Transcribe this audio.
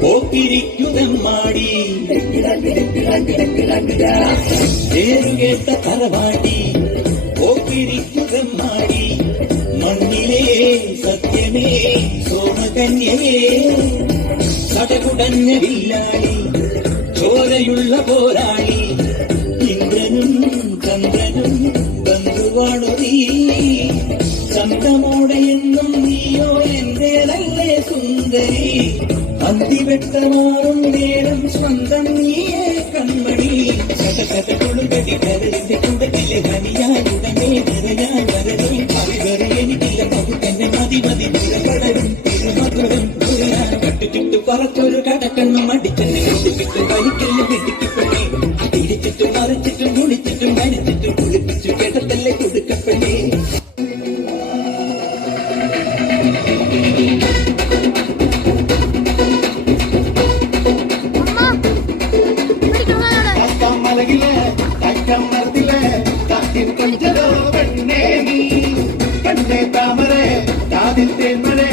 പോക്കിരിക്കുതമ്മാടി പേരുകേട്ട തറവാടി പോക്കിരിക്കുതമ്മാടി മണ്ണിലേ സത്യമേ സോമകന്യകേ സടകുടഞ്ഞ വില്ലാളി ചോരയുള്ള പോരാളി ഇന്ദ്രനും ചന്ദ്രനും ബന്ധുവാണു നീ ചന്തമോടെ എന്നും നീയോ എന്റേതല്ലേ സുന്ദരി അന്തിവെട്ടമാറും നേരം സ്വന്തം നീയേ കൺമണി കഥ കൊടുങ്കടി കരളിന്റെ കുടക്കിലെ ഹനിയാലുടനെ നിറയാൻ വരണേ അറിവറി എനിക്കില്ല പകുത്തന്നെ മതി മതി നിറപടരും തിരുമധുരം ദൂരാൻ കട്ടുചുട്ടു പറച്ചൊരു കടക്കണ്ണും അടിച്ചെന്നെ കെട്ടിക്കിട്ട് വലിക്കല് വെട്ടിക്കിപ്പണേ തിരിച്ചിട്ടും മറിച്ചിട്ടും കുളിച്ചിട്ടും മരിച്ചിട്ടും കുളിപ്പിച്ചു കേട്ടത്തല്ലേ കൊടുക്കപ്പെടേ കണ്ണേ താമരേ കാതിൽ തേന്മഴേ